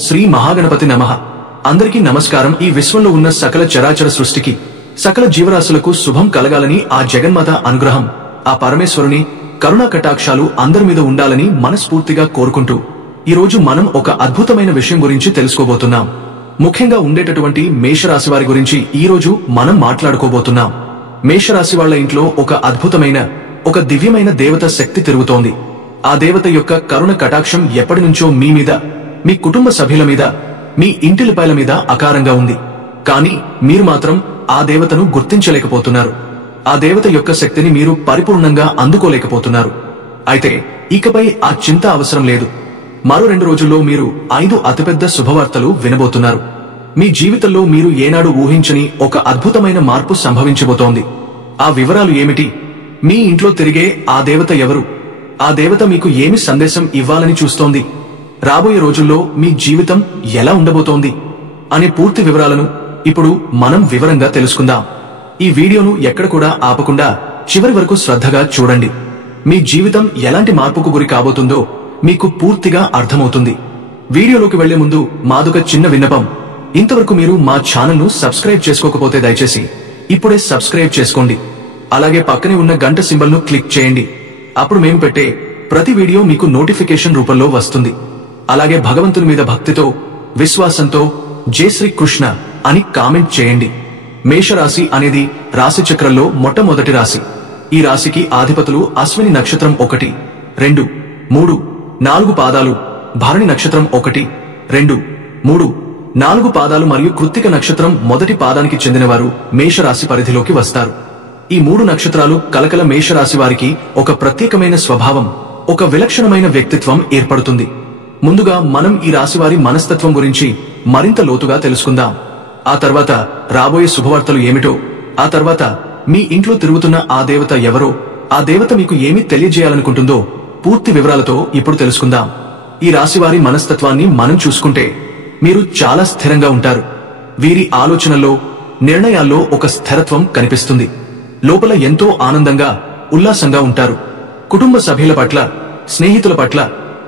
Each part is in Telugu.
శ్రీ మహాగణపతి నమః. అందరికీ నమస్కారం. ఈ విశ్వంలో ఉన్న సకల చరాచర సృష్టికి, సకల జీవరాశులకు శుభం కలగాలని ఆ జగన్మాత అనుగ్రహం, ఆ పరమేశ్వరుని కరుణా కటాక్షాలు అందరి మీద ఉండాలని మనస్ఫూర్తిగా కోరుకుంటూ ఈరోజు మనం ఒక అద్భుతమైన విషయం గురించి తెలుసుకోబోతున్నాం. ముఖ్యంగా ఉండేటటువంటి మేషరాశి వారి గురించి ఈరోజు మనం మాట్లాడుకోబోతున్నాం. మేషరాశి వాళ్ల ఇంట్లో ఒక అద్భుతమైన, ఒక దివ్యమైన దేవత శక్తి తిరుగుతోంది. ఆ దేవత యొక్క కరుణ కటాక్షం ఎప్పటి నుంచో మీ మీద, మీ కుటుంబ సభ్యుల మీద, మీ ఇంటిలిపాయల మీద అకారంగా ఉంది. కానీ మీరు మాత్రం ఆ దేవతను గుర్తించలేకపోతున్నారు. ఆ దేవత యొక్క శక్తిని మీరు పరిపూర్ణంగా అందుకోలేకపోతున్నారు. అయితే ఇకపై ఆ చింత అవసరం లేదు. మరో 2 రోజుల్లో మీరు 5 అతిపెద్ద శుభవార్తలు వినబోతున్నారు. మీ జీవితంలో మీరు ఏనాడు ఊహించని ఒక అద్భుతమైన మార్పు సంభవించబోతోంది. ఆ వివరాలు ఏమిటి? మీ ఇంట్లో తిరిగే ఆ దేవత ఎవరు? ఆ దేవత మీకు ఏమి సందేశం ఇవ్వాలని చూస్తోంది? రాబోయే రోజుల్లో మీ జీవితం ఎలా ఉండబోతోంది అనే పూర్తి వివరాలను ఇప్పుడు మనం వివరంగా తెలుసుకుందాం. ఈ వీడియోను ఎక్కడ కూడా ఆపకుండా చివరి వరకు శ్రద్ధగా చూడండి. మీ జీవితం ఎలాంటి మార్పుకు గురి కాబోతుందో మీకు పూర్తిగా అర్థమవుతుంది. వీడియోలోకి వెళ్లే ముందు మాదొక చిన్న విన్నపం. ఇంతవరకు మీరు మా ఛానల్ను సబ్స్క్రైబ్ చేసుకోకపోతే దయచేసి ఇప్పుడే సబ్స్క్రైబ్ చేసుకోండి. అలాగే పక్కనే ఉన్న గంట సింబల్ను క్లిక్ చేయండి. అప్పుడు మేము పెట్టే ప్రతి వీడియో మీకు నోటిఫికేషన్ రూపంలో వస్తుంది. అలాగే భగవంతుని మీద భక్తితో, విశ్వాసంతో జై శ్రీ కృష్ణ అని కామెంట్ చేయండి. మేషరాశి అనేది రాశి చక్రంలో మొట్టమొదటి రాశి. ఈ రాశికి ఆధిపతులు అశ్విని నక్షత్రం 1, 2, 3, 4 పాదాలు, భరణి నక్షత్రం 1, 2, 3, 4 పాదాలు మరియు కృత్తిక నక్షత్రం మొదటి పాదానికి చెందినవారు మేషరాశి పరిధిలోకి వస్తారు. ఈ 3 నక్షత్రాలు కలకల మేషరాశి వారికి ఒక ప్రత్యేకమైన స్వభావం, ఒక విలక్షణమైన వ్యక్తిత్వం ఏర్పడుతుంది. ముందుగా మనం ఈ రాశివారి మనస్తత్వం గురించి మరింత లోతుగా తెలుసుకుందాం. ఆ తర్వాత రాబోయే శుభవార్తలు ఏమిటో, ఆ తర్వాత మీ ఇంట్లో తిరుగుతున్న ఆ దేవత ఎవరో, ఆ దేవత మీకు ఏమి తెలియజేయాలనుకుంటుందో పూర్తి వివరాలతో ఇప్పుడు తెలుసుకుందాం. ఈ రాశివారి మనస్తత్వాన్ని మనం చూసుకుంటే మీరు చాలా స్థిరంగా ఉంటారు. వీరి ఆలోచనల్లో, నిర్ణయాల్లో ఒక స్థిరత్వం కనిపిస్తుంది. లోపల ఎంతో ఆనందంగా, ఉల్లాసంగా ఉంటారు. కుటుంబ సభ్యుల పట్ల, స్నేహితుల పట్ల,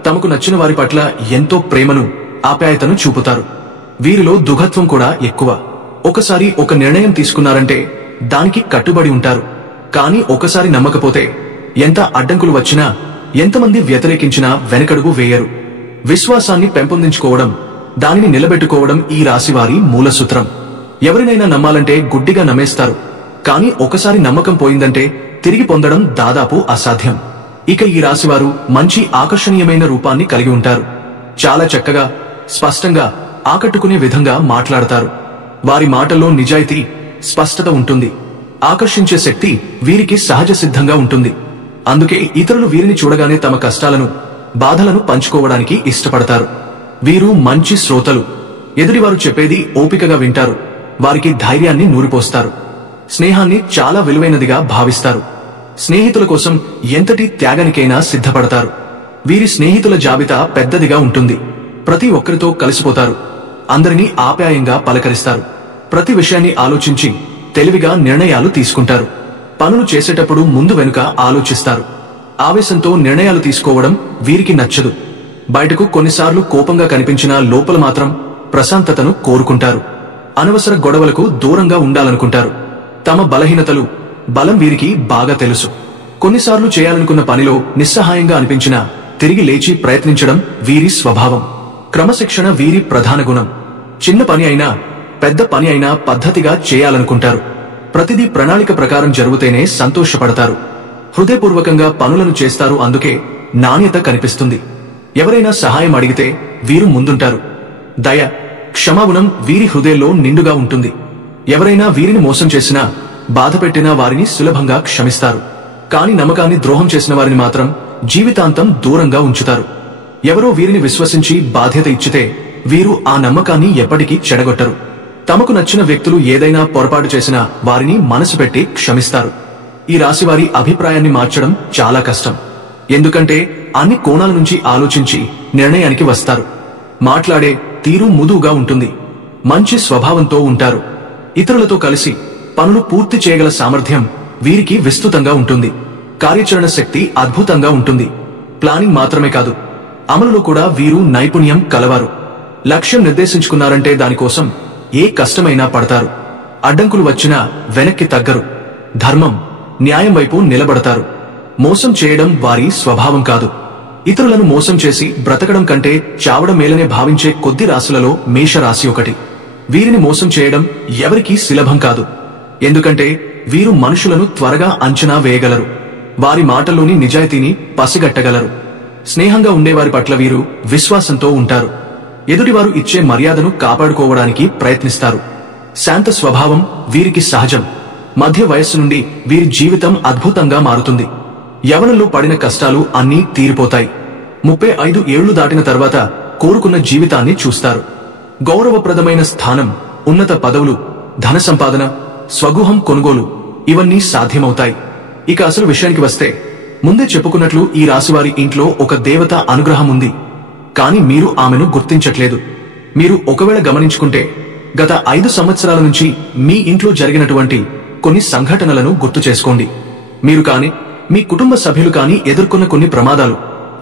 తమకు నచ్చిన వారి పట్ల ఎంతో ప్రేమను, ఆప్యాయతను చూపుతారు. వీరిలో దుఘత్వం కూడా ఎక్కువ. ఒకసారి ఒక నిర్ణయం తీసుకున్నారంటే దానికి కట్టుబడి ఉంటారు. కానీ ఒకసారి నమ్మకపోతే ఎంత అడ్డంకులు వచ్చినా, ఎంతమంది వ్యతిరేకించినా వెనకడుగు వేయరు. విశ్వాసాన్ని పెంపొందించుకోవడం, దానిని నిలబెట్టుకోవడం ఈ రాశివారి మూలసూత్రం. ఎవరినైనా నమ్మాలంటే గుడ్డిగా నమ్మేస్తారు. కానీ ఒకసారి నమ్మకం పోయిందంటే తిరిగి పొందడం దాదాపు అసాధ్యం. ఇక ఈ రాశివారు మంచి ఆకర్షణీయమైన రూపాన్ని కలిగి ఉంటారు. చాలా చక్కగా, స్పష్టంగా, ఆకట్టుకునే విధంగా మాట్లాడతారు. వారి మాటల్లో నిజాయితీ, స్పష్టత ఉంటుంది. ఆకర్షించే శక్తి వీరికి సహజ సిద్ధంగా ఉంటుంది. అందుకే ఇతరులు వీరిని చూడగానే తమ కష్టాలను, బాధలను పంచుకోవడానికి ఇష్టపడతారు. వీరు మంచి శ్రోతలు. ఎదుటివారు చెప్పేది ఓపికగా వింటారు. వారికి ధైర్యాన్ని నూరిపోస్తారు. స్నేహాన్ని చాలా విలువైనదిగా భావిస్తారు. స్నేహితుల కోసం ఎంతటి త్యాగానికైనా సిద్ధపడతారు. వీరి స్నేహితుల జాబితా పెద్దదిగా ఉంటుంది. ప్రతి ఒక్కరితో కలిసిపోతారు. అందరినీ ఆప్యాయంగా పలకరిస్తారు. ప్రతి విషయాన్ని ఆలోచించి తెలివిగా నిర్ణయాలు తీసుకుంటారు. పనులు చేసేటప్పుడు ముందు వెనుక ఆలోచిస్తారు. ఆవేశంతో నిర్ణయాలు తీసుకోవడం వీరికి నచ్చదు. బయటకు కొన్నిసార్లు కోపంగా కనిపించినా లోపల మాత్రం ప్రశాంతతను కోరుకుంటారు. అనవసర గొడవలకు దూరంగా ఉండాలనుకుంటారు. తమ బలహీనతలు, బలం వీరికి బాగా తెలుసు. కొన్నిసార్లు చేయాలనుకున్న పనిలో నిస్సహాయంగా అనిపించినా తిరిగి లేచి ప్రయత్నించడం వీరి స్వభావం. క్రమశిక్షణ వీరి ప్రధాన గుణం. చిన్న పని అయినా, పెద్ద పని అయినా పద్ధతిగా చేయాలనుకుంటారు. ప్రతిదీ ప్రణాళిక ప్రకారం జరిగితేనే సంతోషపడతారు. హృదయపూర్వకంగా పనులను చేస్తారు. అందుకే నాణ్యత కనిపిస్తుంది. ఎవరైనా సహాయం అడిగితే వీరు ముందుంటారు. దయ, క్షమాగుణం వీరి హృదయంలో నిండుగా ఉంటుంది. ఎవరైనా వీరిని మోసం చేసినా, బాధపెట్టినా వారిని సులభంగా క్షమిస్తారు. కాని నమ్మకాన్ని ద్రోహం చేసిన వారిని మాత్రం జీవితాంతం దూరంగా ఉంచుతారు. ఎవరో వీరిని విశ్వసించి బాధ్యత ఇచ్చితే వీరు ఆ నమ్మకాన్ని ఎప్పటికీ చెడగొట్టరు. తమకు నచ్చిన వ్యక్తులు ఏదైనా పొరపాటు చేసినా వారిని మనసు పెట్టి క్షమిస్తారు. ఈ రాశివారి అభిప్రాయాన్ని మార్చడం చాలా కష్టం. ఎందుకంటే అన్ని కోణాల నుంచి ఆలోచించి నిర్ణయానికి వస్తారు. మాట్లాడే తీరు మృదువుగా ఉంటుంది. మంచి స్వభావంతో ఉంటారు. ఇతరులతో కలిసి పనులు పూర్తి చేయగల సామర్థ్యం వీరికి విస్తృతంగా ఉంటుంది. కార్యాచరణ శక్తి అద్భుతంగా ఉంటుంది. ప్లానింగ్ మాత్రమే కాదు, అమలులో కూడా వీరు నైపుణ్యం కలవారు. లక్ష్యం నిర్దేశించుకున్నారంటే దానికోసం ఏ కష్టమైనా పడతారు. అడ్డంకులు వచ్చినా వెనక్కి తగ్గరు. ధర్మం, న్యాయం వైపు నిలబడతారు. మోసం చేయడం వారి స్వభావం కాదు. ఇతరులను మోసం చేసి బ్రతకడం కంటే చావడం మేలనే భావించే కొద్ది రాశులలో మేషరాశి ఒకటి. వీరిని మోసం చేయడం ఎవరికీ సులభం కాదు. ఎందుకంటే వీరు మనుషులను త్వరగా అంచనా వేయగలరు. వారి మాటల్లోని నిజాయితీని పసిగట్టగలరు. స్నేహంగా ఉండేవారి పట్ల వీరు విశ్వాసంతో ఉంటారు. ఎదుటివారు ఇచ్చే మర్యాదను కాపాడుకోవడానికి ప్రయత్నిస్తారు. శాంత స్వభావం వీరికి సహజం. మధ్య వయస్సు నుండి వీరి జీవితం అద్భుతంగా మారుతుంది. యవనంలో పడిన కష్టాలు అన్నీ తీరిపోతాయి. 35 ఏళ్లు దాటిన తర్వాత కోరుకున్న జీవితాన్ని చూస్తారు. గౌరవప్రదమైన స్థానం, ఉన్నత పదవులు, ధన సంపాదన, స్వగృహం కొనుగోలు ఇవన్నీ సాధ్యమవుతాయి. ఇక అసలు విషయానికి వస్తే, ముందే చెప్పుకున్నట్లు ఈ రాశివారి ఇంట్లో ఒక దేవత అనుగ్రహం ఉంది. కాని మీరు ఆమెను గుర్తించట్లేదు. మీరు ఒకవేళ గమనించుకుంటే గత 5 సంవత్సరాల నుంచి మీ ఇంట్లో జరిగినటువంటి కొన్ని సంఘటనలను గుర్తు చేసుకోండి. మీరు కాని, మీ కుటుంబ సభ్యులు కాని ఎదుర్కొన్న కొన్ని ప్రమాదాలు,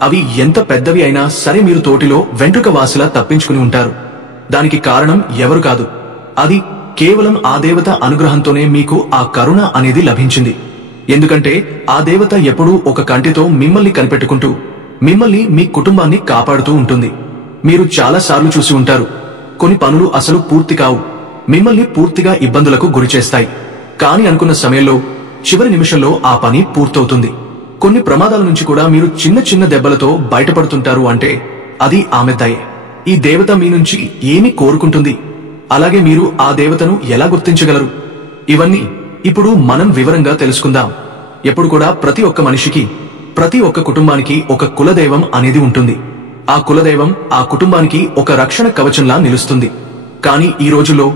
అవి ఎంత పెద్దవి అయినా సరే మీరు తోటిలో వెంట్రుక వాసిలా తప్పించుకుని ఉంటారు. దానికి కారణం ఎవరు కాదు, అది కేవలం ఆ దేవత అనుగ్రహంతోనే మీకు ఆ కరుణ అనేది లభించింది. ఎందుకంటే ఆ దేవత ఎప్పుడూ ఒక కంటితో మిమ్మల్ని కనిపెట్టుకుంటూ మిమ్మల్ని, మీ కుటుంబాన్ని కాపాడుతూ ఉంటుంది. మీరు చాలా సార్లు చూసి ఉంటారు, కొన్ని పనులు అసలు పూర్తి కావు, మిమ్మల్ని పూర్తిగా ఇబ్బందులకు గురిచేస్తాయి. కాని అనుకున్న సమయంలో చివరి నిమిషంలో ఆ పని పూర్తవుతుంది. కొన్ని ప్రమాదాల నుంచి కూడా మీరు చిన్న చిన్న దెబ్బలతో బయటపడుతుంటారు. అంటే అది ఆమె దయే. ఈ దేవత మీ నుంచి ఏమి కోరుకుంటుంది? అలాగే మీరు ఆ దేవతను ఎలా గుర్తించగలరు? ఇవన్నీ ఇప్పుడు మనం వివరంగా తెలుసుకుందాం. ఎప్పుడు కూడా ప్రతి ఒక్క మనిషికి, ప్రతి ఒక్క కుటుంబానికి ఒక కులదైవం అనేది ఉంటుంది. ఆ కులదైవం ఆ కుటుంబానికి ఒక రక్షణ కవచంలా నిలుస్తుంది. కానీ ఈ రోజుల్లో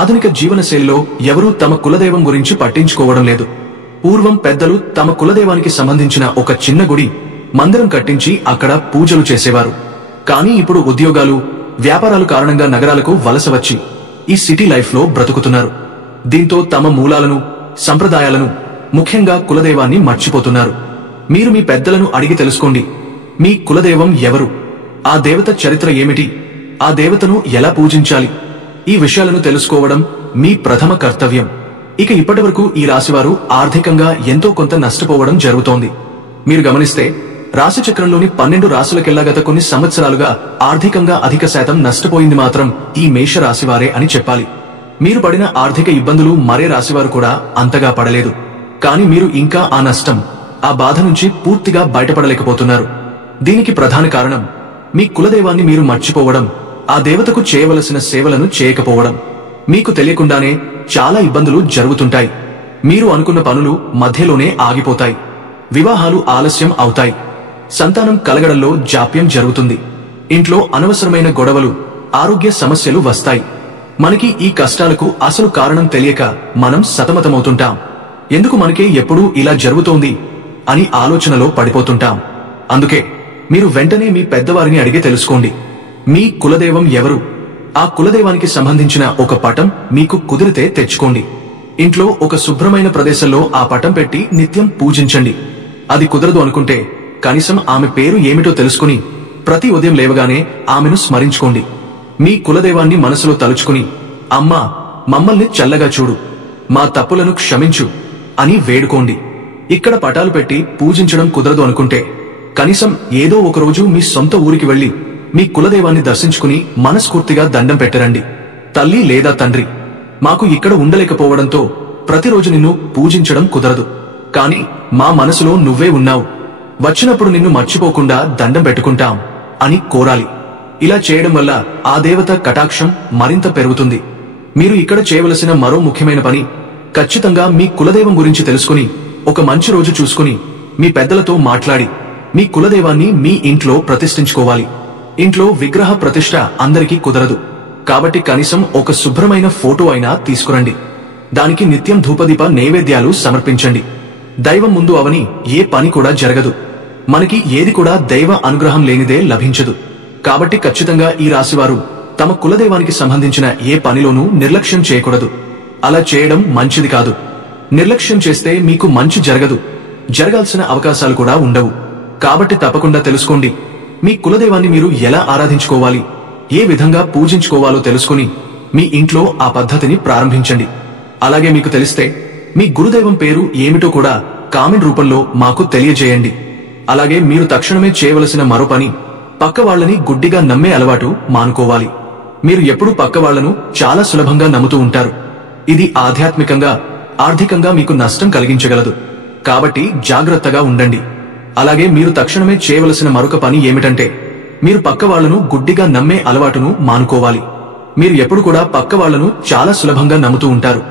ఆధునిక జీవన శైలిలో ఎవరూ తమ కులదైవం గురించి పట్టించుకోవడం లేదు. పూర్వం పెద్దలు తమ కులదైవానికి సంబంధించిన ఒక చిన్న గుడి, మందిరం కట్టించి అక్కడ పూజలు చేసేవారు. కానీ ఇప్పుడు ఉద్యోగాలు, వ్యాపారాలు కారణంగా నగరాలకు వలస వచ్చి ఈ సిటీ లైఫ్ లో బ్రతుకుతున్నారు. దీంతో తమ మూలాలను, సంప్రదాయాలను, ముఖ్యంగా కులదైవాన్ని మర్చిపోతున్నారు. మీరు మీ పెద్దలను అడిగి తెలుసుకోండి. మీ కులదైవం ఎవరు? ఆ దేవత చరిత్ర ఏమిటి? ఆ దేవతను ఎలా పూజించాలి? ఈ విషయాలను తెలుసుకోవడం మీ ప్రథమ కర్తవ్యం. ఇక ఇప్పటివరకు ఈ రాశివారు ఆర్థికంగా ఎంతో కొంత నష్టపోవడం జరుగుతోంది. మీరు గమనిస్తే రాశిచక్రంలోని 12 రాశులకెల్లా గత కొన్ని సంవత్సరాలుగా ఆర్థికంగా అధిక శాతం నష్టపోయింది మాత్రం ఈ మేషరాశివారే అని చెప్పాలి. మీరు పడిన ఆర్థిక ఇబ్బందులు మరే రాశివారు కూడా అంతగా పడలేదు. కానీ మీరు ఇంకా ఆ నష్టం, ఆ బాధ నుంచి పూర్తిగా బయటపడలేకపోతున్నారు. దీనికి ప్రధాన కారణం మీ కులదైవాన్ని మీరు మర్చిపోవడం, ఆ దేవతకు చేయవలసిన సేవలను చేయకపోవడం. మీకు తెలియకుండానే చాలా ఇబ్బందులు జరుగుతుంటాయి. మీరు అనుకున్న పనులు మధ్యలోనే ఆగిపోతాయి. వివాహాలు ఆలస్యం అవుతాయి. సంతానం కలగడంలో జాప్యం జరుగుతుంది. ఇంట్లో అనవసరమైన గొడవలు, ఆరోగ్య సమస్యలు వస్తాయి. మనకి ఈ కష్టాలకు అసలు కారణం తెలియక మనం సతమతమవుతుంటాం. ఎందుకు మనకే ఎప్పుడూ ఇలా జరుగుతోంది అని ఆలోచనలో పడిపోతుంటాం. అందుకే మీరు వెంటనే మీ పెద్దవారిని అడిగి తెలుసుకోండి. మీ కులదైవం ఎవరు? ఆ కులదైవానికి సంబంధించిన ఒక పటం మీకు కుదిరితే తెచ్చుకోండి. ఇంట్లో ఒక శుభ్రమైన ప్రదేశంలో ఆ పటం పెట్టి నిత్యం పూజించండి. అది కుదరదు అనుకుంటే కనీసం ఆమె పేరు ఏమిటో తెలుసుకుని ప్రతి ఉదయం లేవగానే ఆమెను స్మరించుకోండి. మీ కులదైవాన్ని మనసులో తలుచుకుని, అమ్మా, మమ్మల్ని చల్లగా చూడు, మా తప్పులను క్షమించు అని వేడుకోండి. ఇక్కడ పటాలు పెట్టి పూజించడం కుదరదు అనుకుంటే కనీసం ఏదో ఒకరోజు మీ సొంత ఊరికి వెళ్లి మీ కులదైవాన్ని దర్శించుకుని మనస్ఫూర్తిగా దండం పెట్టరండి. తల్లి లేదా తండ్రి, మాకు ఇక్కడ ఉండలేకపోవడంతో ప్రతిరోజు నిన్ను పూజించడం కుదరదు. కాని మా మనసులో నువ్వే ఉన్నావు. వచ్చినప్పుడు నిన్ను మర్చిపోకుండా దండం పెట్టుకుంటాం అని కోరాలి. ఇలా చేయడం వల్ల ఆ దేవత కటాక్షం మరింత పెరుగుతుంది. మీరు ఇక్కడ చేయవలసిన మరో ముఖ్యమైన పని, ఖచ్చితంగా మీ కులదైవం గురించి తెలుసుకుని ఒక మంచి రోజు చూసుకుని మీ పెద్దలతో మాట్లాడి మీ కులదైవాన్ని మీ ఇంట్లో ప్రతిష్ఠించుకోవాలి. ఇంట్లో విగ్రహ ప్రతిష్ఠ అందరికీ కుదరదు. కాబట్టి కనీసం ఒక శుభ్రమైన ఫోటో అయినా తీసుకురండి. దానికి నిత్యం ధూపదీప నైవేద్యాలు సమర్పించండి. దైవం ముందు అవని ఏ పని కూడా జరగదు. మనకి ఏది కూడా దైవ అనుగ్రహం లేనిదే లభించదు. కాబట్టి ఖచ్చితంగా ఈ రాశివారు తమ కులదైవానికి సంబంధించిన ఏ పనిలోనూ నిర్లక్ష్యం చేయకూడదు. అలా చేయడం మంచిది కాదు. నిర్లక్ష్యం చేస్తే మీకు మంచి జరగదు. జరగాల్సిన అవకాశాలు కూడా ఉండవు. కాబట్టి తప్పకుండా తెలుసుకోండి, మీ కులదైవాన్ని మీరు ఎలా ఆరాధించుకోవాలి, ఏ విధంగా పూజించుకోవాలో తెలుసుకుని మీ ఇంట్లో ఆ పద్ధతిని ప్రారంభించండి. అలాగే మీకు తెలిస్తే మీ గురుదైవం పేరు ఏమిటో కూడా కామెంట్ రూపంలో మాకు తెలియజేయండి. అలాగే మీరు తక్షణమే చేయవలసిన మరో పని, పక్క వాళ్ళని గుడ్డిగా నమ్మే అలవాటు మానుకోవాలి. మీరు ఎప్పుడూ పక్క వాళ్లను చాలా సులభంగా నమ్ముతూ ఉంటారు. ఇది ఆధ్యాత్మికంగా, ఆర్థికంగా మీకు నష్టం కలిగించగలదు. కాబట్టి జాగ్రత్తగా ఉండండి. అలాగే మీరు తక్షణమే చేయవలసిన మరొక పని ఏమిటంటే, మీరు పక్క వాళ్లను గుడ్డిగా నమ్మే అలవాటును మానుకోవాలి. మీరు ఎప్పుడు కూడా పక్క వాళ్లను చాలా సులభంగా నమ్ముతూ ఉంటారు.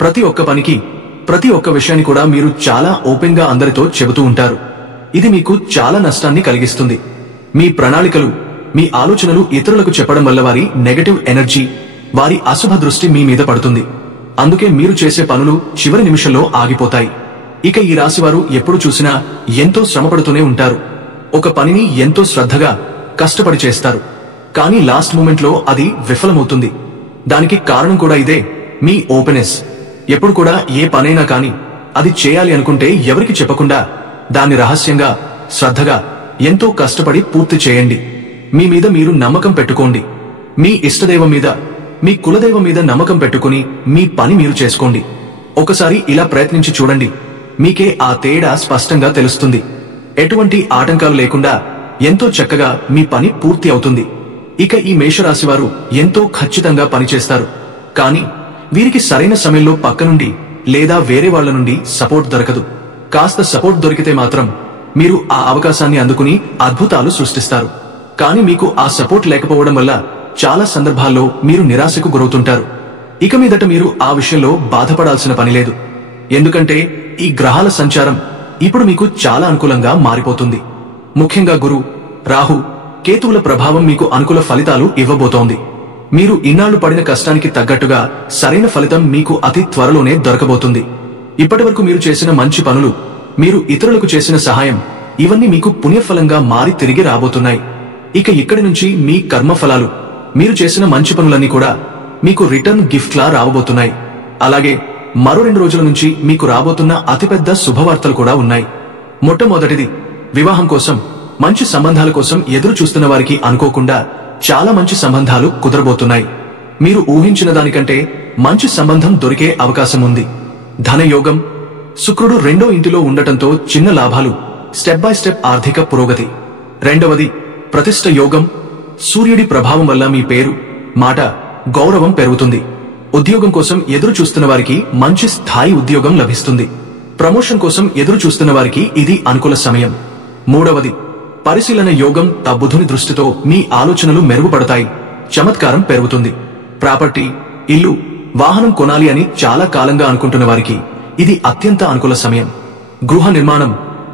ప్రతి ఒక్క పనికి, ప్రతి ఒక్క విషయాన్ని కూడా మీరు చాలా ఓపెన్ గా అందరితో చెబుతూ ఉంటారు. ఇది మీకు చాలా నష్టాన్ని కలిగిస్తుంది. మీ ప్రణాళికలు, మీ ఆలోచనలు ఇతరులకు చెప్పడం వల్ల వారి నెగటివ్ ఎనర్జీ, వారి అశుభ దృష్టి మీ మీద పడుతుంది. అందుకే మీరు చేసే పనులు చివరి నిమిషంలో ఆగిపోతాయి. ఇక ఈ రాశివారు ఎప్పుడు చూసినా ఎంతో శ్రమపడుతూనే ఉంటారు. ఒక పనిని ఎంతో శ్రద్ధగా కష్టపడి చేస్తారు. కానీ లాస్ట్ మూమెంట్ లో అది విఫలమవుతుంది. దానికి కారణం కూడా ఇదే, మీ ఓపెనెస్. ఎప్పుడు కూడా ఏ పనైనా కానీ అది చేయాలి అనుకుంటే ఎవరికి చెప్పకుండా దాన్ని రహస్యంగా, శ్రద్ధగా, ఎంతో కష్టపడి పూర్తి చేయండి. మీ మీద మీరు నమ్మకం పెట్టుకోండి. మీ ఇష్టదైవం మీద, మీ కులదైవం మీద నమ్మకం పెట్టుకుని మీ పని మీరు చేసుకోండి. ఒకసారి ఇలా ప్రయత్నించి చూడండి. మీకే ఆ తేడా స్పష్టంగా తెలుస్తుంది. ఎటువంటి ఆటంకాలు లేకుండా ఎంతో చక్కగా మీ పని పూర్తి అవుతుంది. ఇక ఈ మేషరాశివారు ఎంతో ఖచ్చితంగా పనిచేస్తారు. కానీ వీరికి సరైన సమయంలో పక్క నుండి లేదా వేరే వాళ్ల నుండి సపోర్ట్ దొరకదు. కాస్త సపోర్ట్ దొరికితే మాత్రం మీరు ఆ అవకాశాన్ని అందుకుని అద్భుతాలు సృష్టిస్తారు. కానీ మీకు ఆ సపోర్ట్ లేకపోవడం వల్ల చాలా సందర్భాల్లో మీరు నిరాశకు గురవుతుంటారు. ఇక మీదట మీరు ఆ విషయంలో బాధపడాల్సిన పని లేదు. ఎందుకంటే ఈ గ్రహాల సంచారం ఇప్పుడు మీకు చాలా అనుకూలంగా మారిపోతుంది. ముఖ్యంగా గురు, రాహు, కేతువుల ప్రభావం మీకు అనుకూల ఫలితాలు ఇవ్వబోతోంది. మీరు ఇన్నాళ్లు పడిన కష్టానికి తగ్గట్టుగా సరైన ఫలితం మీకు అతి త్వరలోనే దొరకబోతుంది. ఇప్పటివరకు మీరు చేసిన మంచి పనులు, మీరు ఇతరులకు చేసిన సహాయం, ఇవన్నీ మీకు పుణ్యఫలంగా మారి తిరిగి రాబోతున్నాయి. ఇక ఇక్కడి నుంచి మీ కర్మఫలాలు, మీరు చేసిన మంచి పనులన్నీ కూడా మీకు రిటర్న్ గిఫ్ట్ లా రాబోతున్నాయి. అలాగే మరో 2 రోజుల నుంచి మీకు రాబోతున్న అతిపెద్ద శుభవార్తలు కూడా ఉన్నాయి. మొట్టమొదటిది, వివాహం కోసం, మంచి సంబంధాల కోసం ఎదురు చూస్తున్న వారికి అనుకోకుండా చాలా మంచి సంబంధాలు కుదరబోతున్నాయి. మీరు ఊహించిన దానికంటే మంచి సంబంధం దొరికే అవకాశం ఉంది. ధనయోగం, శుక్రుడు 2వ ఇంటిలో ఉండటంతో చిన్న లాభాలు, స్టెప్ బై స్టెప్ ఆర్థిక పురోగతి. రెండవది, ప్రతిష్ఠ యోగం, సూర్యుడి ప్రభావం వల్ల మీ పేరు, మాట, గౌరవం పెరుగుతుంది. ఉద్యోగం కోసం ఎదురు చూస్తున్న వారికి మంచి స్థాయి ఉద్యోగం లభిస్తుంది. ప్రమోషన్ కోసం ఎదురు చూస్తున్న వారికి ఇది అనుకూల సమయం. మూడవది, పరిశీలన యోగం, బుధుని దృష్టితో మీ ఆలోచనలు మెరుగుపడతాయి, చమత్కారం పెరుగుతుంది. ప్రాపర్టీ, ఇల్లు, వాహనం కొనాలి అని చాలా కాలంగా అనుకుంటున్న వారికి ఇది అత్యంత అనుకూల సమయం. గృహ నిర్మాణం,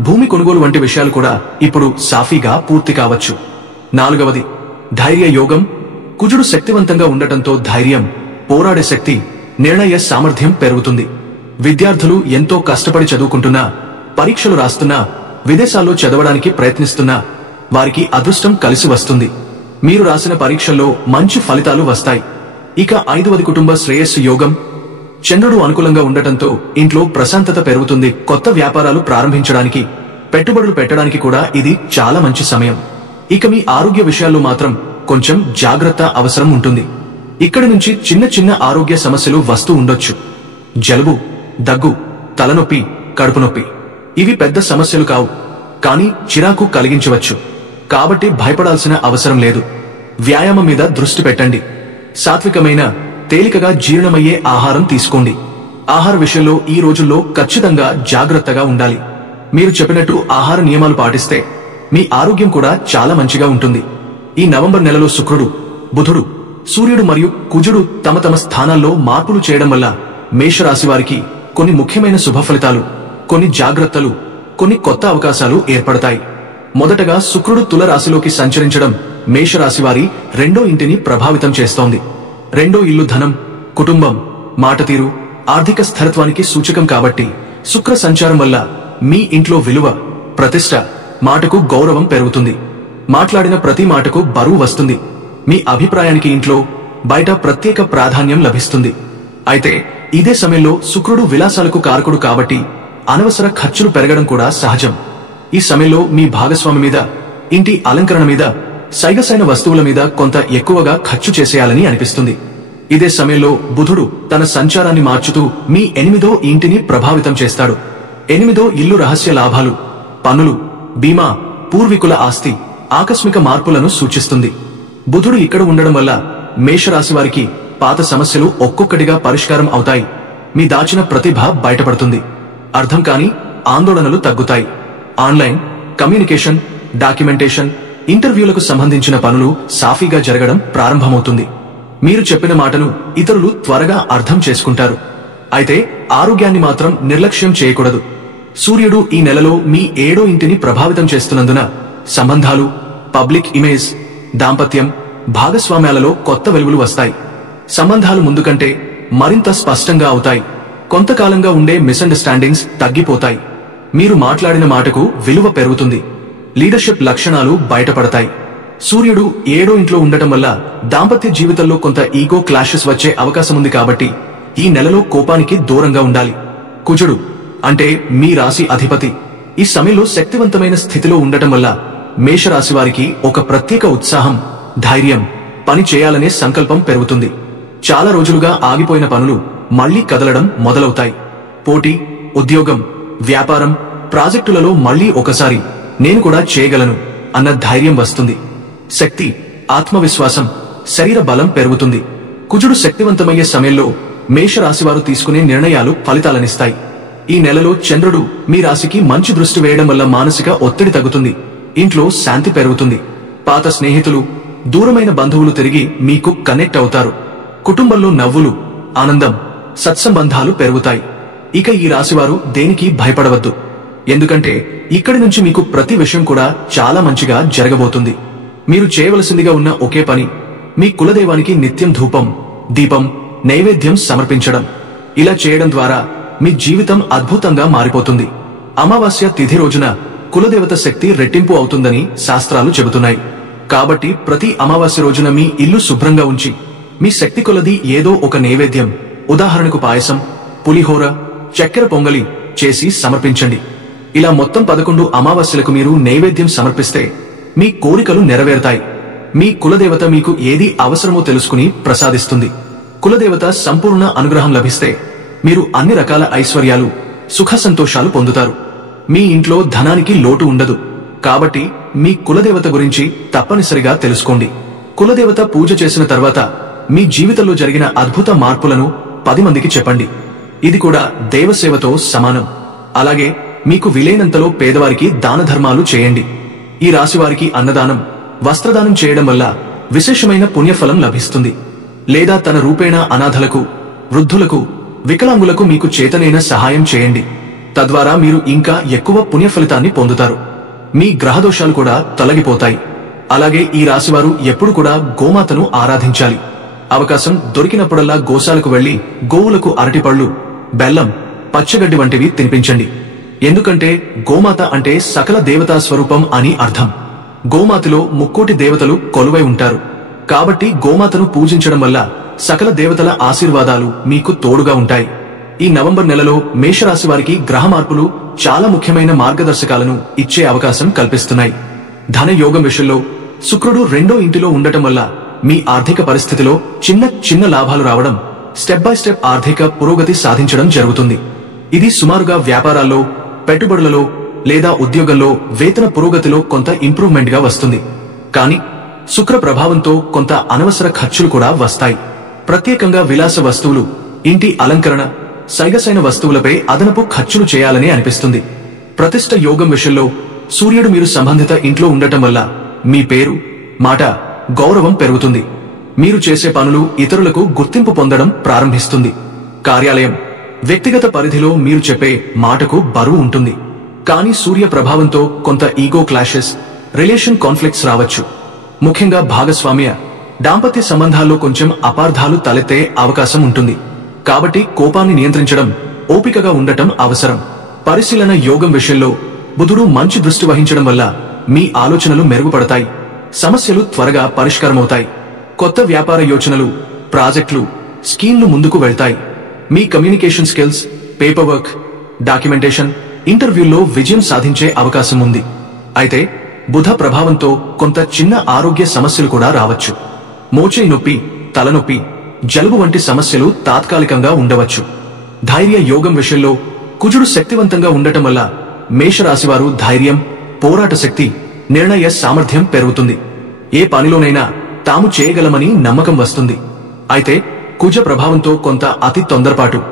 భూమి కొనుగోలు వంటి విషయాలు కూడా ఇప్పుడు సాఫీగా పూర్తి కావచ్చు. నాలుగవది, ధైర్య యోగం, కుజుడు శక్తివంతంగా ఉండటంతో ధైర్యం, పోరాడే శక్తి, నిర్ణయ సామర్థ్యం పెరుగుతుంది. విద్యార్థులు ఎంతో కష్టపడి చదువుకుంటున్నా, పరీక్షలు రాస్తున్నా, విదేశాల్లో చదవడానికి ప్రయత్నిస్తున్నా వారికి అదృష్టం కలిసి వస్తుంది. మీరు రాసిన పరీక్షల్లో మంచి ఫలితాలు వస్తాయి. ఇక ఐదవది, కుటుంబ శ్రేయస్సు యోగం, చంద్రుడు అనుకూలంగా ఉండటంతో ఇంట్లో ప్రశాంతత పెరుగుతుంది. కొత్త వ్యాపారాలు ప్రారంభించడానికి, పెట్టుబడులు పెట్టడానికి కూడా ఇది చాలా మంచి సమయం. ఇక మీ ఆరోగ్య విషయాల్లో మాత్రం కొంచెం జాగ్రత్త అవసరం ఉంటుంది. ఇక్కడి నుంచి చిన్న చిన్న ఆరోగ్య సమస్యలు వస్తూ ఉండొచ్చు. జలుబు, దగ్గు, తలనొప్పి, కడుపు నొప్పి, ఇవి పెద్ద సమస్యలు కావు, కానీ చిరాకు కలిగించవచ్చు. కాబట్టి భయపడాల్సిన అవసరం లేదు. వ్యాయామం మీద దృష్టి పెట్టండి. సాత్వికమైన, తేలికగా జీర్ణమయ్యే ఆహారం తీసుకోండి. ఆహార విషయంలో ఈ రోజుల్లో ఖచ్చితంగా జాగ్రత్తగా ఉండాలి. మీరు చెప్పినట్టు ఆహార నియమాలు పాటిస్తే మీ ఆరోగ్యం కూడా చాలా మంచిగా ఉంటుంది. ఈ నవంబర్ నెలలో శుక్రుడు, బుధుడు, సూర్యుడు మరియు కుజుడు తమ తమ స్థానాల్లో మార్పులు చేయడం వల్ల మేషరాశి వారికి కొన్ని ముఖ్యమైన శుభ ఫలితాలు, కొన్ని జాగ్రత్తలు, కొన్ని కొత్త అవకాశాలు ఏర్పడతాయి. మొదటగా శుక్రుడు తుల రాశిలోకి సంచరించడం మేషరాశి వారి 2వ ఇంటిని ప్రభావితం చేస్తోంది. 2వ ఇల్లు ధనం, కుటుంబం, మాట తీరు, ఆర్థిక స్థిరత్వానికి సూచకం కాబట్టి శుక్ర సంచారం వల్ల మీ ఇంట్లో విలువ, ప్రతిష్ట, మాటకు గౌరవం పెరుగుతుంది. మాట్లాడిన ప్రతి మాటకు బరువు వస్తుంది. మీ అభిప్రాయానికి ఇంట్లో, బయట ప్రత్యేక ప్రాధాన్యం లభిస్తుంది. అయితే ఇదే సమయంలో శుక్రుడు విలాసాలకు కారకుడు కాబట్టి అనవసర ఖర్చులు పెరగడం కూడా సహజం. ఈ సమయంలో మీ భాగస్వామి మీద, ఇంటి అలంకరణ మీద, సైగసైన వస్తువుల మీద కొంత ఎక్కువగా ఖర్చు చేసేయాలని అనిపిస్తుంది. ఇదే సమయంలో బుధుడు తన సంచారాన్ని మార్చుతూ మీ 8వ ఇంటిని ప్రభావితం చేస్తాడు. 8వ ఇల్లు రహస్య లాభాలు, పన్నులు, బీమా, పూర్వీకుల ఆస్తి, ఆకస్మిక మార్పులను సూచిస్తుంది. బుధుడు ఇక్కడ ఉండడం వల్ల మేషరాశి వారికి పాత సమస్యలు ఒక్కొక్కటిగా పరిష్కారం అవుతాయి. మీ దాచిన ప్రతిభ బయటపడుతుంది. అర్థం కాని ఆందోళనలు తగ్గుతాయి. ఆన్లైన్ కమ్యూనికేషన్, డాక్యుమెంటేషన్, ఇంటర్వ్యూలకు సంబంధించిన పనులు సాఫీగా జరగడం ప్రారంభమవుతుంది. మీరు చెప్పిన మాటను ఇతరులు త్వరగా అర్థం చేసుకుంటారు. అయితే ఆరోగ్యాన్ని మాత్రం నిర్లక్ష్యం చేయకూడదు. సూర్యుడు ఈ నెలలో మీ 7వ ఇంటిని ప్రభావితం చేస్తున్నందున సంబంధాలు, పబ్లిక్ ఇమేజ్, దాంపత్యం, భాగస్వామ్యాలలో కొత్త వెలుగులు వస్తాయి. సంబంధాలు ముందు కంటే మరింత స్పష్టంగా అవుతాయి. కొంతకాలంగా ఉండే మిస్అండర్స్టాండింగ్స్ తగ్గిపోతాయి. మీరు మాట్లాడిన మాటకు విలువ పెరుగుతుంది. లీడర్షిప్ లక్షణాలు బయటపడతాయి. సూర్యుడు 7వ ఇంట్లో ఉండటం వల్ల దాంపత్య జీవితంలో కొంత ఈగో క్లాషెస్ వచ్చే అవకాశం ఉంది. కాబట్టి ఈ నెలలో కోపానికి దూరంగా ఉండాలి. కుజుడు అంటే మీ రాశి అధిపతి ఈ సమయంలో శక్తివంతమైన స్థితిలో ఉండటం వల్ల మేషరాశి వారికి ఒక ప్రత్యేక ఉత్సాహం, ధైర్యం, పని చేయాలనే సంకల్పం పెరుగుతుంది. చాలా రోజులుగా ఆగిపోయిన పనులు మళ్లీ కదలడం మొదలవుతాయి. పోటీ, ఉద్యోగం, వ్యాపారం, ప్రాజెక్టులలో మళ్లీ ఒకసారి నేను కూడా చేయగలను అన్న ధైర్యం వస్తుంది. శక్తి, ఆత్మవిశ్వాసం, శరీర బలం పెరుగుతుంది. కుజుడు శక్తివంతమయ్యే సమయంలో మేషరాశివారు తీసుకునే నిర్ణయాలు ఫలితాలనిస్తాయి. ఈ నెలలో చంద్రుడు మీ రాశికి మంచి దృష్టి వేయడం వల్ల మానసిక ఒత్తిడి తగ్గుతుంది. ఇంట్లో శాంతి పెరుగుతుంది. పాత స్నేహితులు, దూరమైన బంధువులు తిరిగి మీకు కనెక్ట్ అవుతారు. కుటుంబంలో నవ్వులు, ఆనందం, సత్సంబంధాలు పెరుగుతాయి. ఇక ఈ రాశివారు దేనికి భయపడవద్దు. ఎందుకంటే ఇక్కడి నుంచి మీకు ప్రతి విషయం కూడా చాలా మంచిగా జరగబోతుంది. మీరు చేయవలసిందిగా ఉన్న ఒకే పని మీ కులదైవానికి నిత్యం ధూపం, దీపం, నైవేద్యం సమర్పించడం. ఇలా చేయడం ద్వారా మీ జీవితం అద్భుతంగా మారిపోతుంది. అమావాస్య తిథి రోజున కులదేవత శక్తి రెట్టింపు అవుతుందని శాస్త్రాలు చెబుతున్నాయి. కాబట్టి ప్రతి అమావాస్య రోజున మీ ఇల్లు శుభ్రంగా ఉంచి మీ శక్తి కొలది ఏదో ఒక నైవేద్యం, ఉదాహరణకు పాయసం, పులిహోర, చక్కెర పొంగలి చేసి సమర్పించండి. ఇలా మొత్తం 11 అమావాస్యలకు మీరు నైవేద్యం సమర్పిస్తే మీ కోరికలు నెరవేరుతాయి. మీ కులదేవత మీకు ఏది అవసరమో తెలుసుకుని ప్రసాదిస్తుంది. కులదేవత సంపూర్ణ అనుగ్రహం లభిస్తే మీరు అన్ని రకాల ఐశ్వర్యాలు, సుఖ సంతోషాలు పొందుతారు. మీ ఇంట్లో ధనానికి లోటు ఉండదు. కాబట్టి మీ కులదేవత గురించి తప్పనిసరిగా తెలుసుకోండి. కులదేవత పూజ చేసిన తర్వాత మీ జీవితంలో జరిగిన అద్భుత మార్పులను 10 మందికి చెప్పండి. ఇది కూడా దేవసేవతో సమానం. అలాగే మీకు వీలైనంతలో పేదవారికి దాన ధర్మాలు చేయండి. ఈ రాశివారికి అన్నదానం, వస్త్రదానం చేయడం వల్ల విశేషమైన పుణ్యఫలం లభిస్తుంది. లేదా తన రూపేణ అనాథలకు, వృద్ధులకు, వికలాంగులకు మీకు చేతనైన సహాయం చేయండి. తద్వారా మీరు ఇంకా ఎక్కువ పుణ్యఫలితాన్ని పొందుతారు. మీ గ్రహదోషాలు కూడా తొలగిపోతాయి. అలాగే ఈ రాశివారు ఎప్పుడు కూడా గోమాతను ఆరాధించాలి. అవకాశం దొరికినప్పుడల్లా గోశాలకు వెళ్లి గోవులకు అరటిపళ్లు, బెల్లం, పచ్చగడ్డి వంటివి తినిపించండి. ఎందుకంటే గోమాత అంటే సకల దేవతా స్వరూపం అని అర్థం. గోమాతలో 3 దేవతలు కొలువై ఉంటారు. కాబట్టి గోమాతను పూజించడం వల్ల సకల దేవతల ఆశీర్వాదాలు మీకు తోడుగా ఉంటాయి. ఈ నవంబర్ నెలలో మేషరాశి వారికి గ్రహ మార్పులు చాలా ముఖ్యమైన మార్గదర్శకాలను ఇచ్చే అవకాశం కల్పిస్తున్నాయి. ధన యోగం విషయంలో శుక్రుడు 2వ ఇంటిలో ఉండటం వల్ల మీ ఆర్థిక పరిస్థితిలో చిన్న లాభాలు రావడం, స్టెప్ బై స్టెప్ ఆర్థిక పురోగతి సాధించడం జరుగుతుంది. ఇది సుమారుగా వ్యాపారాల్లో, పెట్టుబడులలో లేదా ఉద్యోగంలో వేతన పురోగతిలో కొంత ఇంప్రూవ్మెంట్ గా వస్తుంది. కానీ శుక్ర ప్రభావంతో కొంత అనవసర ఖర్చులు కూడా వస్తాయి. ప్రత్యేకంగా విలాస వస్తువులు, ఇంటి అలంకరణ, సైగసైన వస్తువులపై అదనపు ఖర్చులు చేయాలని అనిపిస్తుంది. ప్రతిష్ట యోగం విషయంలో సూర్యుడు మీరు సంబంధిత ఇంట్లో ఉండటం వల్ల మీ పేరు, మాట, గౌరవం పెరుగుతుంది. మీరు చేసే పనులు ఇతరులకు గుర్తింపు పొందడం ప్రారంభిస్తుంది. కార్యాలయం, వ్యక్తిగత పరిధిలో మీరు చెప్పే మాటకు బరువు ఉంటుంది. కానీ సూర్య ప్రభావంతో కొంత ఈగో క్లాషెస్, రిలేషన్ కాన్ఫ్లిక్ట్స్ రావచ్చు. ముఖ్యంగా భాగస్వామ్య, దాంపత్య సంబంధాల్లో కొంచెం అపార్థాలు తలెత్తే అవకాశం ఉంటుంది. కాబట్టి కోపాన్ని నియంత్రించడం, ఓపికగా ఉండటం అవసరం. పరిశీలన యోగం విషయంలో బుధుడు మంచి దృష్టి వహించడం వల్ల మీ ఆలోచనలు మెరుగుపడతాయి. సమస్యలు త్వరగా పరిష్కారమవుతాయి. కొత్త వ్యాపార యోచనలు, ప్రాజెక్టులు, స్కీమ్లు ముందుకు వెళ్తాయి. మీ communication skills, paper work, documentation, ఇంటర్వ్యూల్లో విజయం సాధించే అవకాశం ఉంది. అయితే బుధ ప్రభావంతో కొంత చిన్న ఆరోగ్య సమస్యలు కూడా రావచ్చు. మోచేయి నొప్పి, తలనొప్పి, జలుబు వంటి సమస్యలు తాత్కాలికంగా ఉండవచ్చు. ధైర్య యోగం విషయంలో కుజుడు శక్తివంతంగా ఉండటం వల్ల మేషరాశివారు ధైర్యం, పోరాట శక్తి, నిర్ణయ సామర్థ్యం పెరుగుతుంది. ఏ పనిలోనైనా తాము చేయగలమని నమ్మకం వస్తుంది. అయితే కుజ ప్రభావంతో కొంత అతి తొందరపాటు,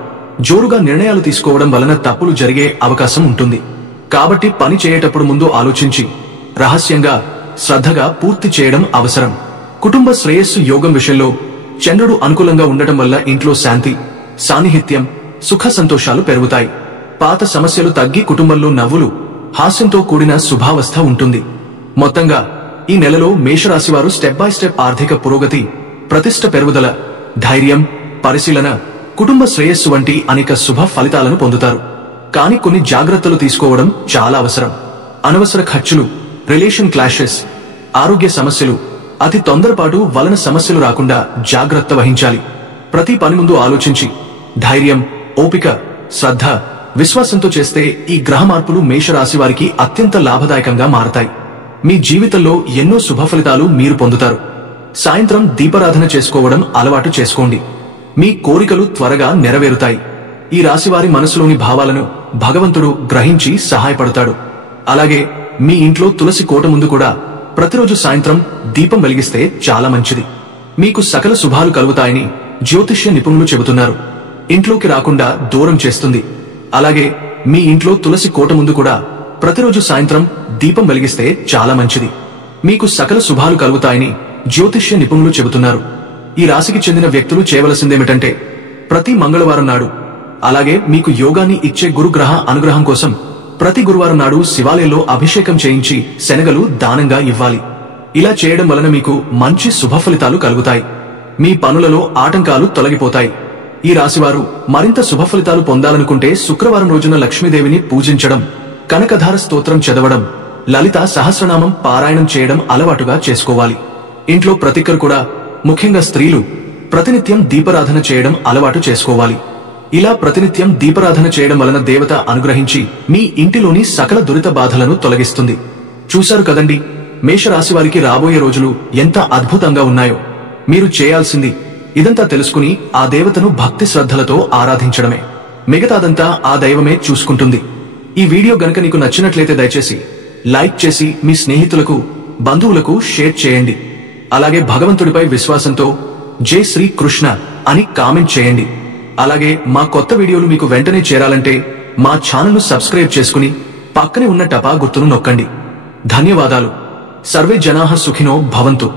జోరుగా నిర్ణయాలు తీసుకోవడం వలన తప్పులు జరిగే అవకాశం ఉంటుంది. కాబట్టి పని చేయటప్పుడు ముందు ఆలోచించి రహస్యంగా, శ్రద్ధగా పూర్తి చేయడం అవసరం. కుటుంబ శ్రేయస్సు యోగం విషయంలో చంద్రుడు అనుకూలంగా ఉండటం వల్ల ఇంట్లో శాంతి, సాన్నిహిత్యం, సుఖ సంతోషాలు పెరుగుతాయి. పాత సమస్యలు తగ్గి కుటుంబంలో నవ్వులు, హాస్యంతో కూడిన శుభావస్థ ఉంటుంది. మొత్తంగా ఈ నెలలో మేషరాశివారు స్టెప్ బై స్టెప్ ఆర్థిక పురోగతి, ప్రతిష్ట పెరుగుదల, ధైర్యం, పరిశీలన, కుటుంబ శ్రేయస్సు వంటి అనేక శుభ ఫలితాలను పొందుతారు. కానీ కొన్ని జాగ్రత్తలు తీసుకోవడం చాలా అవసరం. అనవసర ఖర్చులు, రిలేషన్ క్లాషెస్, ఆరోగ్య సమస్యలు, అతి తొందరపాటు వలన సమస్యలు రాకుండా జాగ్రత్త వహించాలి. ప్రతి పని ముందు ఆలోచించి ధైర్యం, ఓపిక, శ్రద్ధ, విశ్వాసంతో చేస్తే ఈ గ్రహ మార్పులు మేషరాశి వారికి అత్యంత లాభదాయకంగా మారతాయి. మీ జీవితంలో ఎన్నో శుభ ఫలితాలు మీరు పొందుతారు. సాయంత్రం దీపారాధన చేసుకోవడం అలవాటు చేసుకోండి. మీ కోరికలు త్వరగా నెరవేరుతాయి. ఈ రాశివారి మనసులోని భావాలను భగవంతుడు గ్రహించి సహాయపడతాడు. అలాగే మీ ఇంట్లో తులసి కోట ముందు కూడా ప్రతిరోజు సాయంత్రం దీపం వెలిగిస్తే చాలా మంచిది. మీకు సకల శుభాలు కలుగుతాయని జ్యోతిష్య నిపుణులు చెబుతున్నారు. ఇంట్లోకి రాకుండా దూరం చేస్తుంది. అలాగే మీ ఇంట్లో తులసి కోట ముందు కూడా ప్రతిరోజు సాయంత్రం దీపం వెలిగిస్తే చాలా మంచిది. మీకు సకల శుభాలు కలుగుతాయని జ్యోతిష్య నిపుణులు చెబుతున్నారు. ఈ రాశికి చెందిన వ్యక్తులు చేయవలసిందేమిటంటే ప్రతి మంగళవారం నాడు, అలాగే మీకు యోగాన్ని ఇచ్చే గురుగ్రహ అనుగ్రహం కోసం ప్రతి గురువారం నాడు శివాలయంలో అభిషేకం చేయించి శనగలు దానంగా ఇవ్వాలి. ఇలా చేయడం వలన మీకు మంచి శుభ ఫలితాలు కలుగుతాయి. మీ పనులలో ఆటంకాలు తొలగిపోతాయి. ఈ రాశివారు మరింత శుభ ఫలితాలు పొందాలనుకుంటే శుక్రవారం రోజున లక్ష్మీదేవిని పూజించడం, కనకధార స్తోత్రం చదవడం, లలిత సహస్రనామం పారాయణం చేయడం అలవాటుగా చేసుకోవాలి. ఇంట్లో ప్రతిక్కరు కూడా, ముఖ్యంగా స్త్రీలు, ప్రతినిత్యం దీపారాధన చేయడం అలవాటు చేసుకోవాలి. ఇలా ప్రతినిత్యం దీపారాధన చేయడం వలన దేవత అనుగ్రహించి మీ ఇంటిలోని సకల దురిత బాధలను తొలగిస్తుంది. చూశారు కదండి, మేషరాశివారికి రాబోయే రోజులు ఎంత అద్భుతంగా ఉన్నాయో. మీరు చేయాల్సింది ఇదంతా తెలుసుకుని ఆ దేవతను భక్తి శ్రద్ధలతో ఆరాధించడమే. మిగతాదంతా ఆ దైవమే చూసుకుంటుంది. ఈ వీడియో గనక నీకు నచ్చినట్లయితే దయచేసి లైక్ చేసి మీ స్నేహితులకు, బంధువులకు షేర్ చేయండి. అలాగే భగవంతుడిపై విశ్వాసంతో జై శ్రీ కృష్ణ అని కామెంట్ చేయండి. అలాగే మా కొత్త వీడియోలు మీకు వెంటనే చేరాలంటే మా ఛానల్ను సబ్స్క్రైబ్ చేసుకుని పక్కనే ఉన్న టపా గుర్తును నొక్కండి. ధన్యవాదాలు. సర్వే జనాః సుఖినో భవంతు.